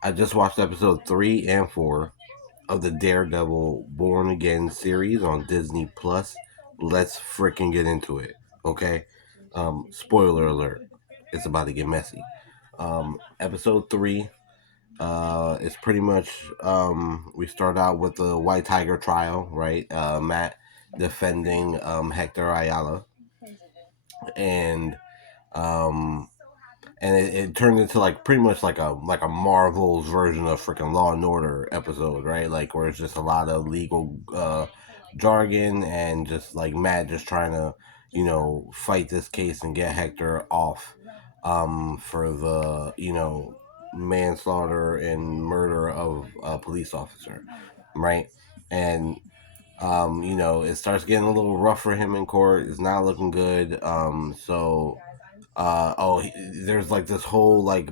I just watched episode 3 and 4 of the Daredevil Born Again series on Disney Plus. Let's freaking get into it, okay? Spoiler alert: it's about to get messy. Episode 3 is pretty much we start out with the White Tiger trial, right? Matt defending Hector Ayala, and um, it turned into like pretty much like a Marvel's version of freaking Law and Order episode, right? Like where it's just a lot of legal jargon and just like Matt just trying to fight this case and get Hector off for the manslaughter and murder of a police officer, right? And it starts getting a little rough for him in court. It's not looking good. There's like this whole like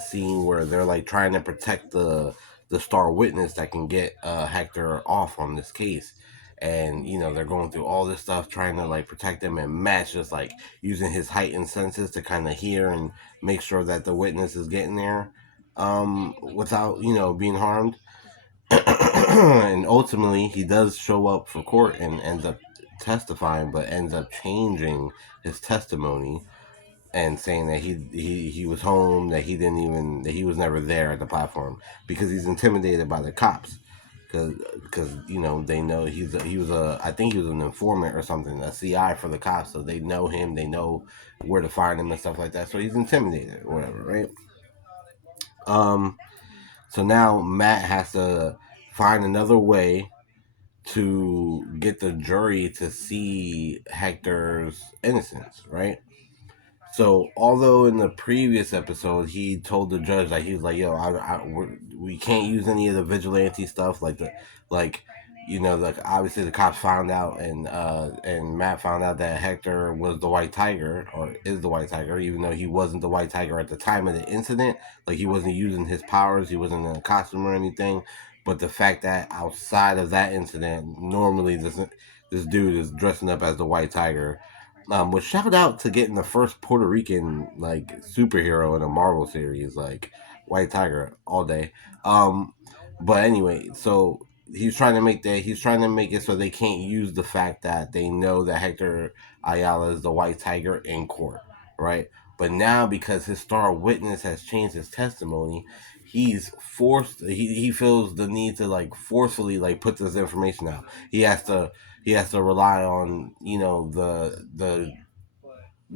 scene where they're like trying to protect the star witness that can get Hector off on this case, and they're going through all this stuff trying to like protect him, and Matt's just like using his heightened senses to kind of hear and make sure that the witness is getting there without being harmed. And ultimately he does show up for court and ends up testifying, but ends up changing his testimony and saying that he was home, that he was never there at the platform because he's intimidated by the cops, because they know he was a I think he was an informant or something, a CI for the cops, so they know him, they know where to find him and stuff like that, so he's intimidated or whatever, right? um so now Matt has to find another way to get the jury to see Hector's innocence, right? So, although in the previous episode he told the judge that he was like, "Yo, we can't use any of the vigilante stuff, like, like obviously the cops found out, and Matt found out that Hector was the White Tiger or is the White Tiger, even though he wasn't the White Tiger at the time of the incident. Like he wasn't using his powers, he wasn't in a costume or anything. But the fact that outside of that incident, normally this dude is dressing up as the White Tiger." Was shout out to getting the first Puerto Rican like superhero in a Marvel series, like White Tiger all day. Um, but anyway, so he's trying to make it so they can't use the fact that they know that Hector Ayala is the White Tiger in court, right? But now because his star witness has changed his testimony, he feels the need to like forcefully like put this information out. He has to rely on the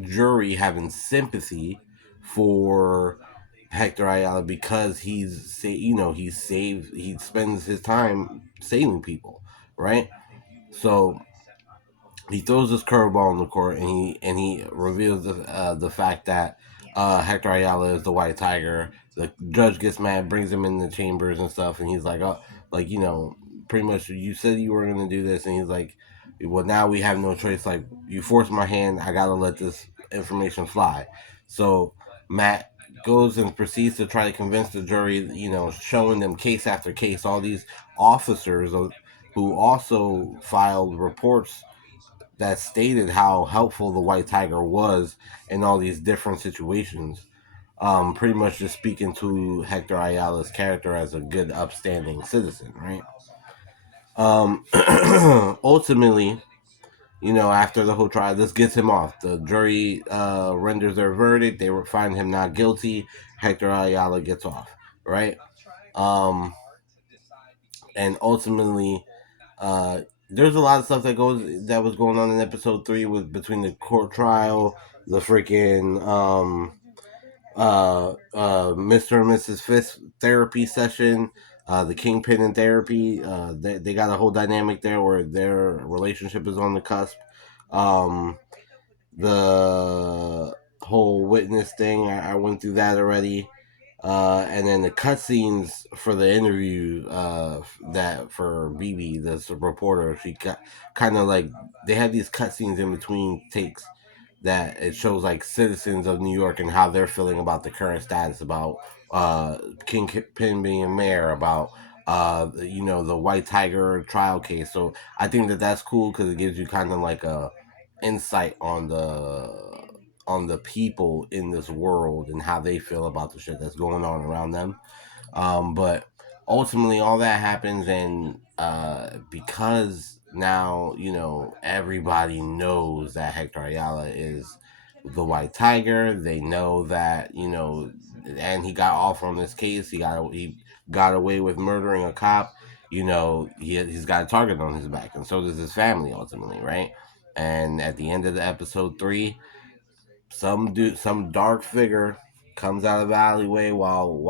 jury having sympathy for Hector Ayala because he spends his time saving people, right? So he throws this curveball in the court, and he reveals the fact that Hector Ayala is the White Tiger. The judge gets mad, brings him in the chambers and stuff, and he's like, "Oh, like pretty much you said you were gonna do this," and he's like, "Well, now we have no choice. Like you forced my hand, I gotta let this information fly." So Matt goes and proceeds to try to convince the jury, showing them case after case, all these officers who also filed reports that stated how helpful the White Tiger was in all these different situations. Pretty much just speaking to Hector Ayala's character as a good, upstanding citizen, right? Ultimately, after the whole trial, this gets him off. The jury renders their verdict. They find him not guilty. Hector Ayala gets off, right? Um, and ultimately, uh, there's a lot of stuff that was going on in episode 3 with between the court trial, the freaking Mr. and Mrs. Fisk therapy session, the Kingpin in therapy. They got a whole dynamic there where their relationship is on the cusp. Um, the whole witness thing, I went through that already. And then the cutscenes for the interview that for BB, this reporter, she got kind of like they had these cutscenes in between takes that it shows like citizens of New York and how they're feeling about the current status, about Kingpin being mayor, about the White Tiger trial case. So I think that that's cool because it gives you kind of like a insight on the people in this world and how they feel about the shit that's going on around them. But ultimately, all that happens, and because now everybody knows that Hector Ayala is the White Tiger. They know that and he got off on this case. He got away with murdering a cop. He's got a target on his back, and so does his family ultimately, right? And at the end of the episode 3, some dark figure comes out of the alleyway while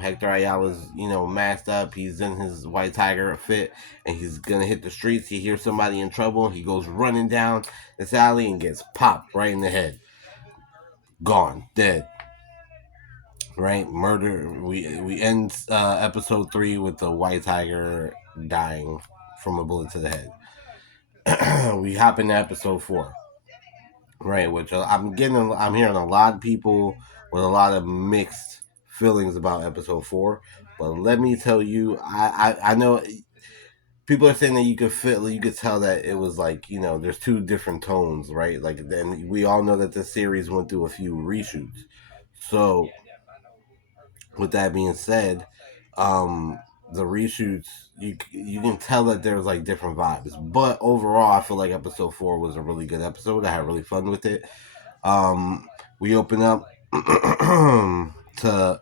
Hector Ayala's masked up. He's in his White Tiger fit, and he's gonna hit the streets. He hears somebody in trouble. He goes running down this alley and gets popped right in the head. Gone, dead. Right, murder. We end episode 3 with the White Tiger dying from a bullet to the head. We hop into episode 4. Right, which I'm hearing a lot of people with a lot of mixed feelings about episode 4. But let me tell you, I know people are saying that you could tell that it was like there's two different tones, right? Like, then we all know that the series went through a few reshoots. So with that being said, um, the reshoots, you can tell that there's like different vibes. But overall, I feel like episode 4 was a really good episode. I had really fun with it. We open up to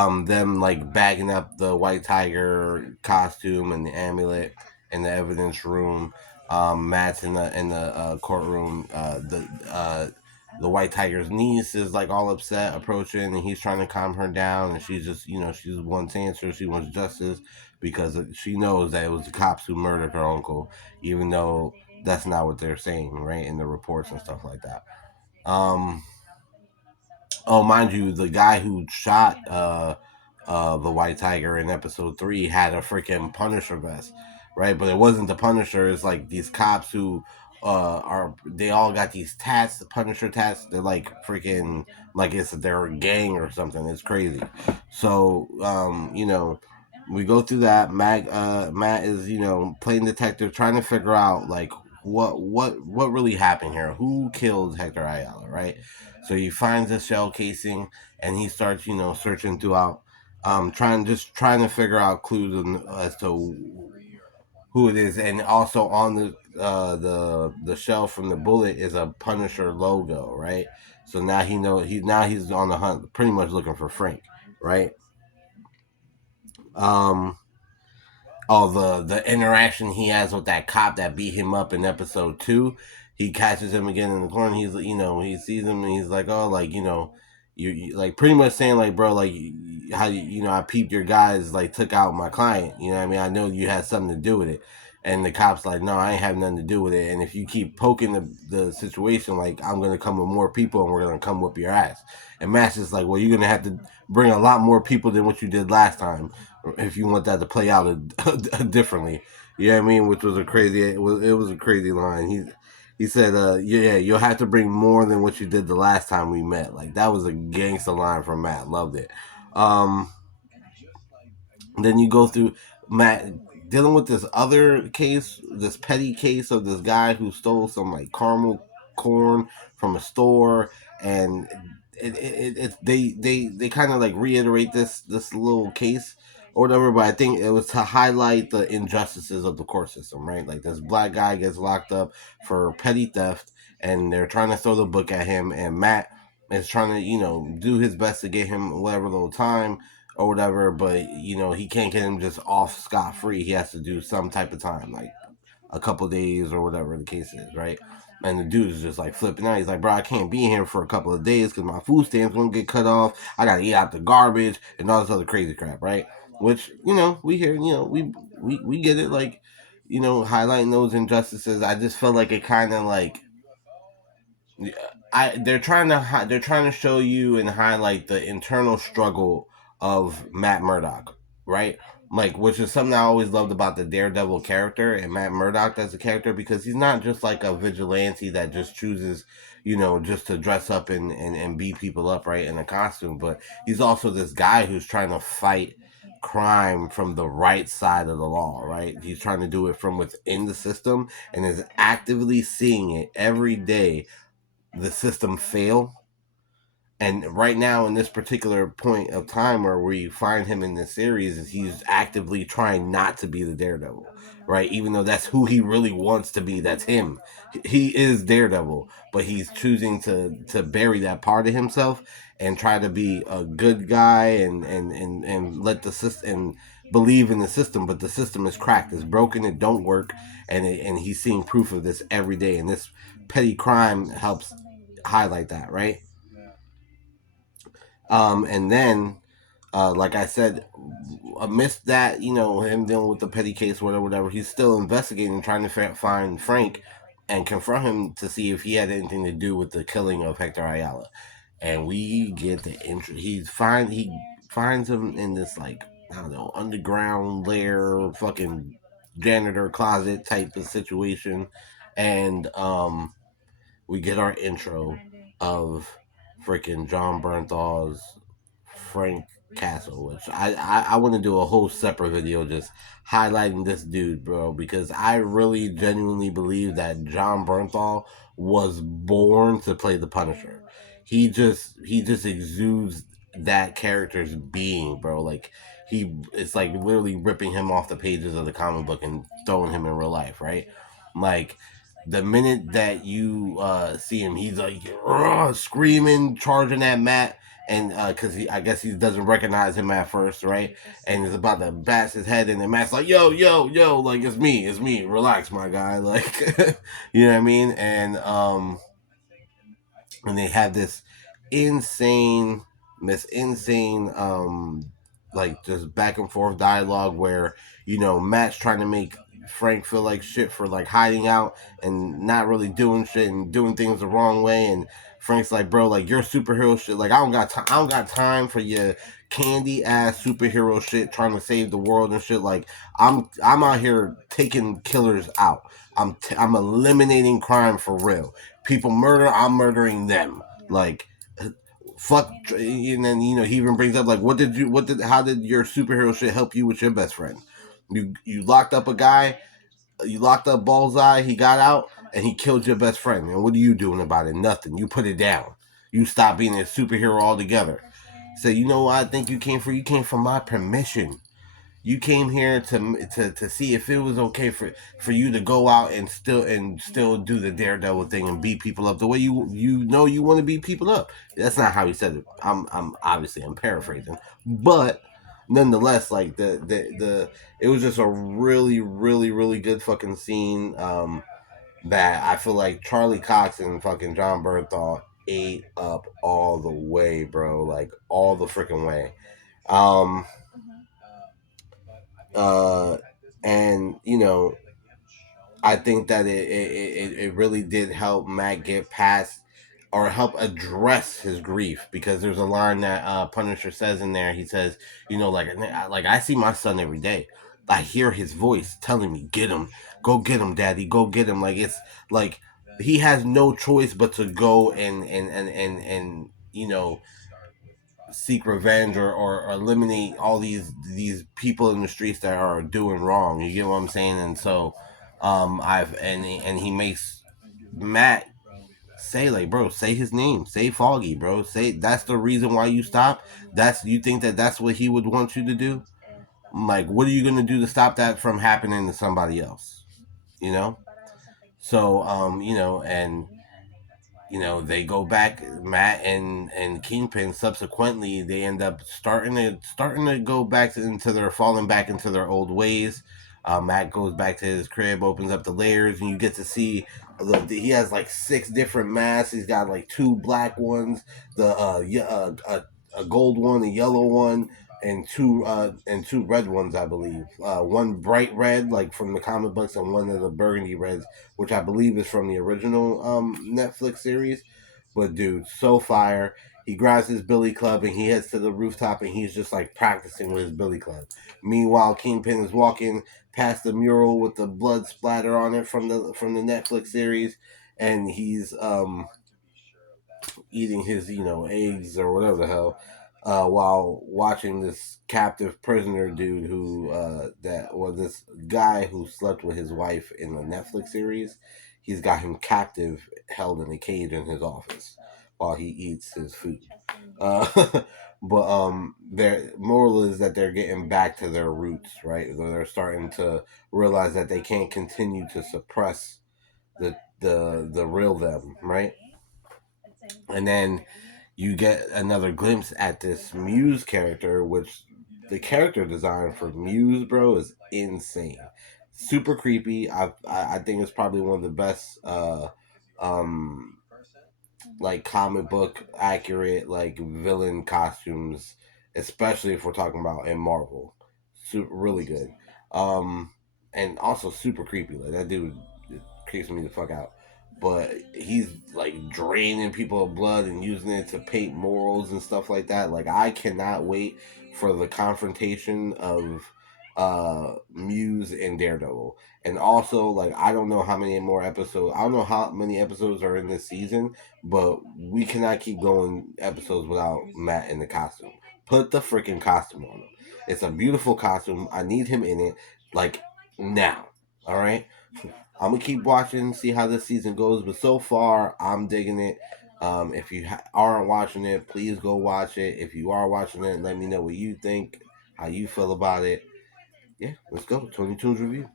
them like bagging up the White Tiger costume and the amulet in the evidence room. Matt's in the courtroom. The White Tiger's niece is like all upset approaching, and he's trying to calm her down, and she's just she wants answers, she wants justice, because she knows that it was the cops who murdered her uncle, even though that's not what they're saying, right, in the reports and stuff like that. Um, Oh, mind you, the guy who shot the White Tiger in episode 3 had a freaking Punisher vest, right? But it wasn't the Punisher. It's like these cops who they all got these tats, the Punisher tats. They're like freaking like it's their gang or something. It's crazy. So we go through that. Matt is playing detective, trying to figure out like what really happened here. Who killed Hector Ayala, right? So he finds a shell casing, and he starts, searching throughout, trying to figure out clues as to who it is, and also on the shell from the bullet is a Punisher logo, right? So now he's on the hunt, pretty much looking for Frank, right? Um, the interaction he has with that cop that beat him up in episode 2. He catches him again in the corner. He sees him, and he's like, oh, like you like pretty much saying like, bro, like how I peeped your guys like took out my client. You know what I mean? I know you had something to do with it. And the cop's like, no, I ain't have nothing to do with it. And if you keep poking the situation, like, I'm gonna come with more people, and we're gonna come whip your ass. And Matt's just like, well, you're gonna have to bring a lot more people than what you did last time if you want that to play out differently. You know what I mean? Which was it was a crazy line. He said, yeah, you'll have to bring more than what you did the last time we met. Like, that was a gangster line from Matt. Loved it. Um, then you go through Matt dealing with this other case, this petty case of this guy who stole some like caramel corn from a store, and they kind of like reiterate this little case or whatever. But I think it was to highlight the injustices of the court system, right? Like, this black guy gets locked up for petty theft, and they're trying to throw the book at him, and Matt is trying to do his best to get him whatever little time or whatever, but he can't get him just off scot free. He has to do some type of time, like a couple days or whatever the case is, right? And the dude is just like flipping out. He's like, bro, I can't be here for a couple of days because my food stamps gonna get cut off. I gotta eat out the garbage and all this other crazy crap, right? Which we hear, we get it, like highlighting those injustices. I just felt like it kind of like they're trying to show you and highlight the internal struggle of Matt Murdock, right? Like, which is something I always loved about the Daredevil character and Matt Murdock as a character, because he's not just like a vigilante that just chooses, just to dress up and beat people up, right, in a costume, but he's also this guy who's trying to fight crime from the right side of the law, right? He's trying to do it from within the system and is actively seeing it every day, the system fail, And right now, in this particular point of time where we find him in this series, is he's actively trying not to be the Daredevil, right? Even though that's who he really wants to be, that's him. He is Daredevil, but he's choosing to bury that part of himself and try to be a good guy and let the system and believe in the system. But the system is cracked, it's broken, it don't work, and he's seeing proof of this every day. And this petty crime helps highlight that, right? And then, like I said, amidst that, him dealing with the petty case, whatever, he's still investigating, trying to find Frank and confront him to see if he had anything to do with the killing of Hector Ayala. And we get the intro. He finds him in this, like, I don't know, underground lair, fucking janitor closet type of situation, and we get our intro of freaking John Bernthal's Frank Castle, which I want to do a whole separate video just highlighting this dude, bro, because I really genuinely believe that John Bernthal was born to play the Punisher. He just exudes that character's being, bro. Like, it's like literally ripping him off the pages of the comic book and throwing him in real life, right? Like, the minute that you see him, he's like screaming, charging at Matt, and because I guess he doesn't recognize him at first, right? And he's about to bash his head, and then Matt's like, "Yo, yo, yo, like it's me, relax, my guy," like, you know what I mean? And they have insane, this insane, like, just back and forth dialogue where Matt's trying to make Frank feel like shit for, like, hiding out and not really doing shit and doing things the wrong way. And Frank's like, bro, like, your superhero shit, like, I don't got time for your candy ass superhero shit trying to save the world and shit. Like, I'm out here taking killers out. I'm eliminating crime for real. People murder, I'm murdering them. Like, fuck. And then he even brings up, like, how did your superhero shit help you with your best friend? You locked up a guy, you locked up Bullseye, he got out and he killed your best friend, and what are you doing about it? Nothing. You put it down. You stop being a superhero altogether. Say, you know what I think you came for? You came for my permission. You came here to see if it was okay for you to go out and still do the Daredevil thing and beat people up the way you want to beat people up. That's not how he said it. I'm obviously I'm paraphrasing, but nonetheless, like, the it was just a really, really, really good fucking scene. That I feel like Charlie Cox and fucking John Bernthal ate up all the way, bro. Like, all the freaking way. Um, uh, and I think that it really did help Matt get past or help address his grief, because there's a line that Punisher says in there. He says, like I see my son every day. I hear his voice telling me, "Get him, go get him, daddy, go get him." Like, it's like he has no choice but to go and seek revenge, or eliminate all these people in the streets that are doing wrong. You get what I'm saying? And so, he makes Matt say, like, bro, say his name, say Foggy, bro, say that's the reason why you stop. You think that's what he would want you to do? Like, what are you gonna do to stop that from happening to somebody else? You know. So, and they go back. Matt and Kingpin, subsequently, they end up starting to go back into their falling back into their old ways. Matt goes back to his crib, opens up the layers, and you get to see he has like 6 different masks. He's got like 2 black ones, the a gold one, a yellow one, and two red ones, I believe. One bright red, like from the comic books, and one of the burgundy reds, which I believe is from the original Netflix series. But dude, so fire. He grabs his billy club and he heads to the rooftop, and he's just like practicing with his billy club. Meanwhile, Kingpin is walking past the mural with the blood splatter on it from the Netflix series, and he's eating his eggs or whatever the hell, while watching this captive prisoner dude this guy who slept with his wife in the Netflix series. He's got him captive, held in a cage in his office. while he eats his food. Uh, but their moral is that they're getting back to their roots, right? They're starting to realize that they can't continue to suppress the real them, right? And then you get another glimpse at this Muse character, which the character design for Muse, bro, is insane. Super creepy. I think it's probably one of the best um like comic book accurate like villain costumes, especially if we're talking about in Marvel. Super really good. Um and also super creepy. Like that dude creeps me the fuck out. But he's like draining people of blood and using it to paint morals and stuff like that. Like I cannot wait for the confrontation of Muse and Daredevil. And also like I don't know how many more episodes I don't know how many episodes are in this season, but we cannot keep going episodes without Matt in the costume. Put the freaking costume on him. It's a beautiful costume. I need him in it like now. All right? I'm gonna keep watching, see how this season goes. But so far, I'm digging it. If you aren't watching it, please go watch it. If you are watching it, let me know what you think, how you feel about it. Yeah, let's go. 22's review.